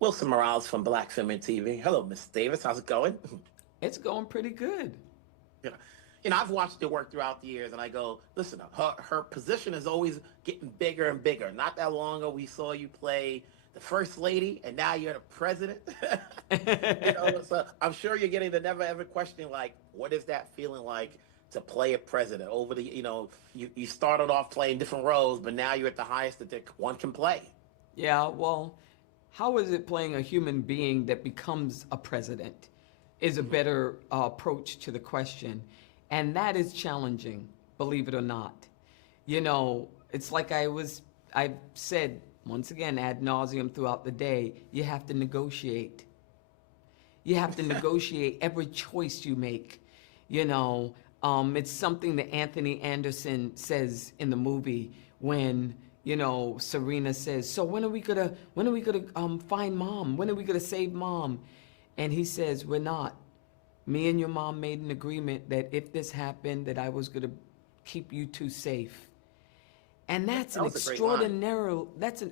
Wilson Morales from Black Film and TV. Hello, Miss Davis. How's it going? It's going pretty good. Yeah. I've watched your work throughout the years, and I go, listen, her position is always getting bigger and bigger. Not that long ago, we saw you play the first lady, and now you're the president. So I'm sure you're getting the never ever question, like, what is that feeling like to play a president? Over the, you started off playing different roles, but now you're at the highest that one can play. Yeah, well, how is it playing a human being that becomes a president is a better approach to the question. And that is challenging, believe it or not. It's like I've said once again ad nauseum throughout the day, you have to negotiate. You have to negotiate every choice you make. It's something that Anthony Anderson says in the movie when Sabrina says, "So when are we gonna find mom? When are we gonna save mom?" And he says, "We're not. Me and your mom made an agreement that if this happened, that I was gonna keep you two safe." And that's an extraordinary. That's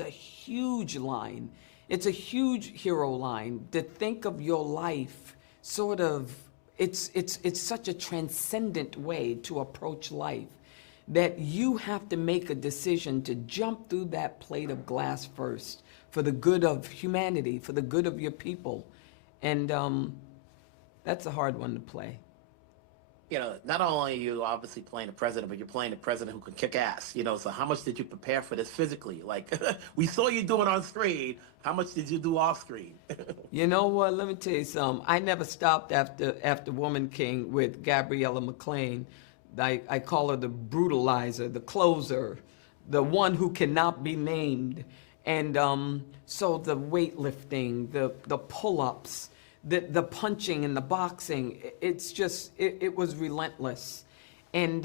a huge line. It's a huge hero line. To think of your life, sort of, it's such a transcendent way to approach life, that you have to make a decision to jump through that plate of glass first for the good of humanity, for the good of your people. And that's a hard one to play. Not only are you obviously playing the president, but you're playing the president who can kick ass. So how much did you prepare for this physically? Like, we saw you do it on screen. How much did you do off screen? You know what? Let me tell you something. I never stopped after Woman King with Gabriella McLean. I call her the brutalizer, the closer, the one who cannot be named. And so the weightlifting, the pull-ups, the punching and the boxing, it was relentless. And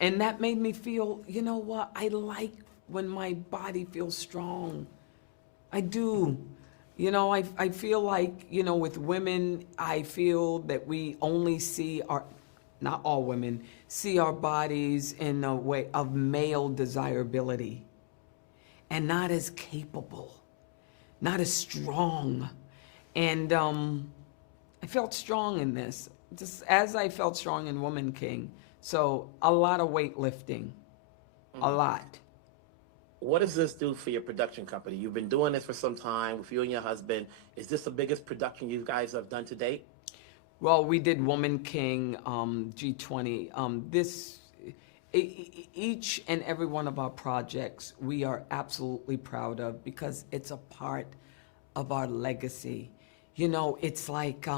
that made me feel, you know what? I like when my body feels strong. I do. I feel like, with women, I feel that we only see not all women, see our bodies in a way of male desirability and not as capable, not as strong. And I felt strong in this, just as I felt strong in Woman King. So a lot of weightlifting, a lot. What does this do for your production company? You've been doing this for some time with you and your husband. Is this the biggest production you guys have done to date? Well, we did Woman King, G20. Each and every one of our projects we are absolutely proud of because it's a part of our legacy. It's like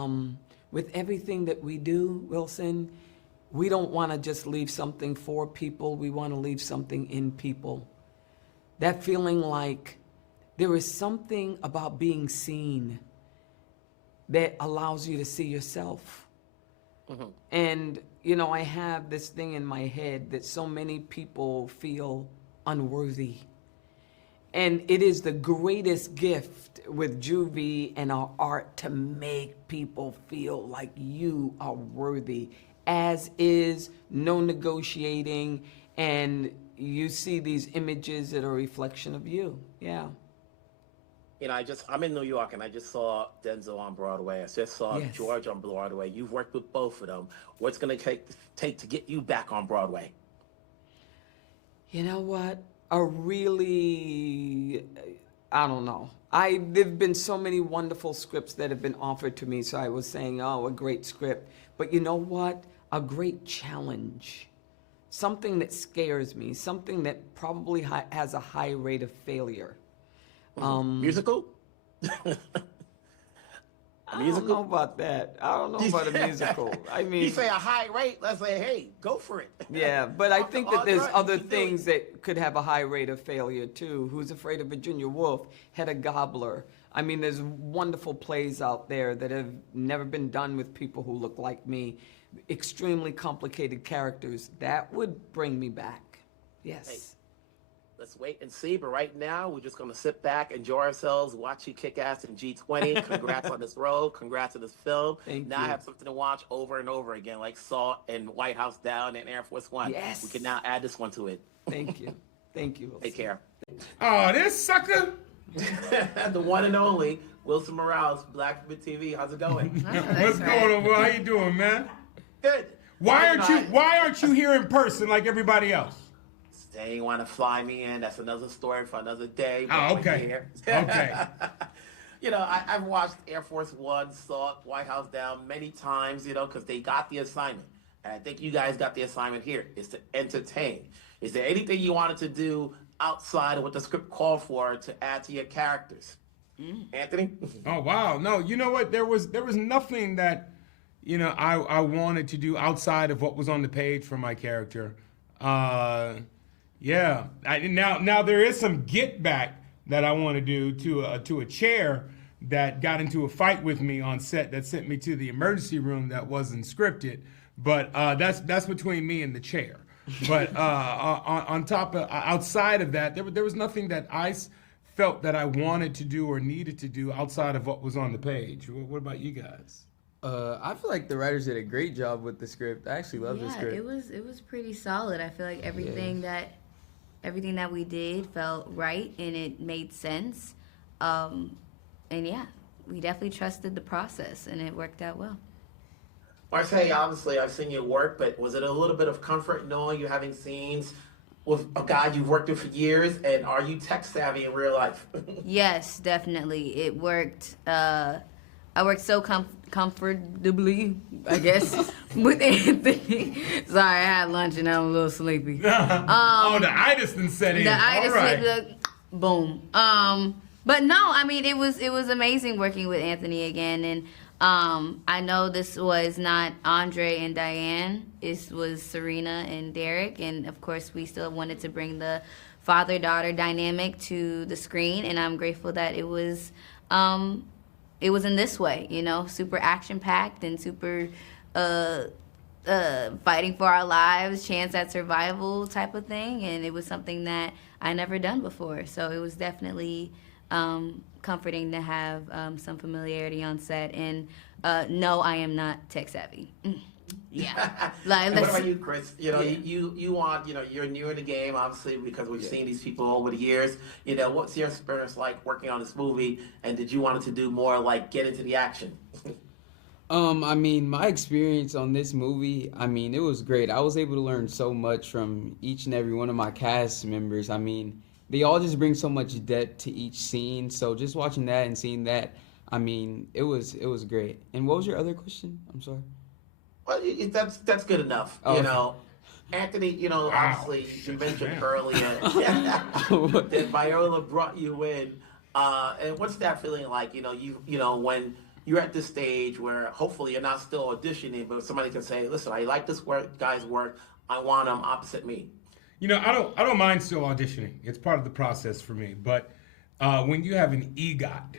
with everything that we do, Wilson, we don't want to just leave something for people. We want to leave something in people. That feeling like there is something about being seen that allows you to see yourself. Mm-hmm. And, I have this thing in my head that so many people feel unworthy. And it is the greatest gift with Juvie and our art to make people feel like you are worthy, as is, no negotiating, and you see these images that are a reflection of you. Yeah. I'm in New York and I just saw Denzel on Broadway. I just saw George on Broadway. You've worked with both of them. What's going to take to get you back on Broadway? You know what? I don't know. There've been so many wonderful scripts that have been offered to me. So I was saying, oh, a great script. But you know what? A great challenge. Something that scares me. Something that probably has a high rate of failure. Musical? I don't know about that. I don't know about a musical. I mean, you say a high rate, let's say, hey, go for it. Yeah, but I think that there's other things that could have a high rate of failure too. Who's Afraid of Virginia Woolf, Hedda Gabler. I mean, there's wonderful plays out there that have never been done with people who look like me. Extremely complicated characters. That would bring me back. Yes. Hey, let's wait and see. But right now, we're just going to sit back, enjoy ourselves, watch you kick ass in G20. Congrats on this role. Congrats on this film. Thank now you. I have something to watch over and over again, like Salt and White House Down and Air Force One. Yes. We can now add this one to it. Thank you. Thank you. Take care. Oh, this sucker. the one and only Wilson Morales, Black Mid TV. How's it going? What's going on, Will? How you doing, man? Good. Why aren't you here in person like everybody else? They ain't want to fly me in. That's another story for another day. Oh, okay. Okay. You know, I've watched Air Force One, saw White House Down many times, you know, because they got the assignment. And I think you guys got the assignment here, is to entertain. Is there anything you wanted to do outside of what the script called for to add to your characters? Antony? Oh, wow. No, you know what? There was nothing that, you know, I wanted to do outside of what was on the page for my character. Yeah. Now there is some get back that I want to do to a chair that got into a fight with me on set that sent me to the emergency room that wasn't scripted. But that's between me and the chair. But on top of outside of that, there was nothing that I felt that I wanted to do or needed to do outside of what was on the page. What about you guys? I feel like the writers did a great job with the script. I actually love the script. It was pretty solid. I feel like everything that we did felt right and it made sense. And yeah, we definitely trusted the process and it worked out well. Marsai, obviously I've seen your work, but was it a little bit of comfort knowing you're having scenes with a guy you've worked with for years, and are you tech savvy in real life? Yes, definitely. It worked. I worked so comfortably, I guess, with Antony. Sorry, I had lunch and I'm a little sleepy. The itis done set in. The itis All right. hit the boom. But no, I mean it was amazing working with Antony again, and I know this was not Andre and Diane. It was Serena and Derek, and of course we still wanted to bring the father-daughter dynamic to the screen, and I'm grateful that it was in this way, you know, super action-packed and super fighting for our lives, chance at survival type of thing, and it was something that I never done before. So it was definitely comforting to have some familiarity on set. And no, I am not tech savvy. Yeah. Like, what about you, Chris? You know, you want, you know, you're new in the game, obviously, because we've seen these people over the years. You know, what's your experience like working on this movie? And did you want it to do more like get into the action? I mean, my experience on this movie, I mean, it was great. I was able to learn so much from each and every one of my cast members. I mean, they all just bring so much depth to each scene. So just watching that and seeing that, I mean, it was great. And what was your other question? I'm sorry. Well, that's good enough. Oh, you know, Antony, you know, obviously you mentioned earlier that Viola brought you in. And what's that feeling like? You know, when you're at this stage where hopefully you're not still auditioning, but somebody can say, "Listen, I like this guy's work. I want him opposite me." You know, I don't mind still auditioning. It's part of the process for me. But when you have an EGOT,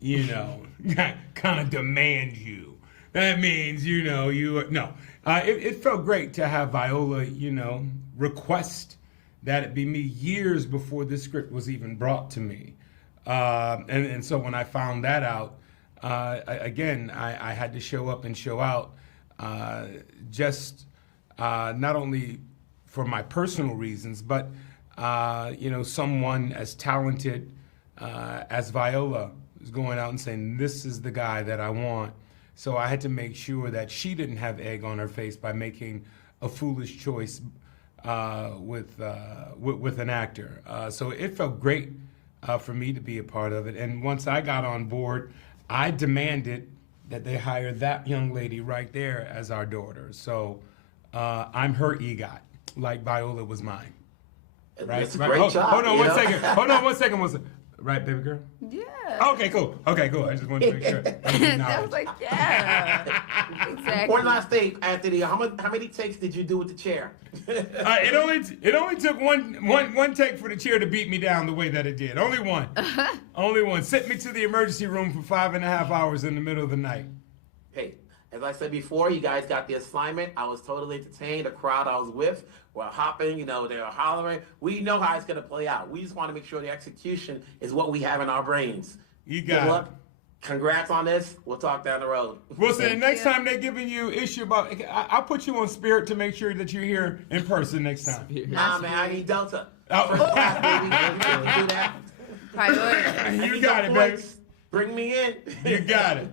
you know, that kind of demands you. That means, you know, it felt great to have Viola, you know, request that it be me years before this script was even brought to me. And so when I found that out, again, I had to show up and show out just not only for my personal reasons, but, you know, someone as talented as Viola is going out and saying, this is the guy that I want. So I had to make sure that she didn't have egg on her face by making a foolish choice with an actor. So it felt great for me to be a part of it. And once I got on board, I demanded that they hire that young lady right there as our daughter. So I'm her EGOT, like Viola was mine. Right? It's a great job. Hold on one second. Hold on one second. Right, baby girl? Yeah. Okay, cool. Okay, cool. I just wanted to make sure. I was like, yeah. Exactly. One last thing, Antony. How many takes did you do with the chair? It only took one take for the chair to beat me down the way that it did. Only one. Only one. Sent me to the emergency room for 5.5 hours in the middle of the night. Hey, as I said before, you guys got the assignment. I was totally entertained. The crowd I was with were hopping, you know, they were hollering. We know how it's going to play out. We just want to make sure the execution is what we have in our brains. You got Good it. luck. Congrats on this. We'll talk down the road. Wilson, the next time they're giving you issue about, I'll put you on Spirit to make sure that you're here in person next time. Nah, man, I need Delta. Oh. First class, baby. We can do that. Priority. You He's got up it, baby. points. Bring me in. You got it.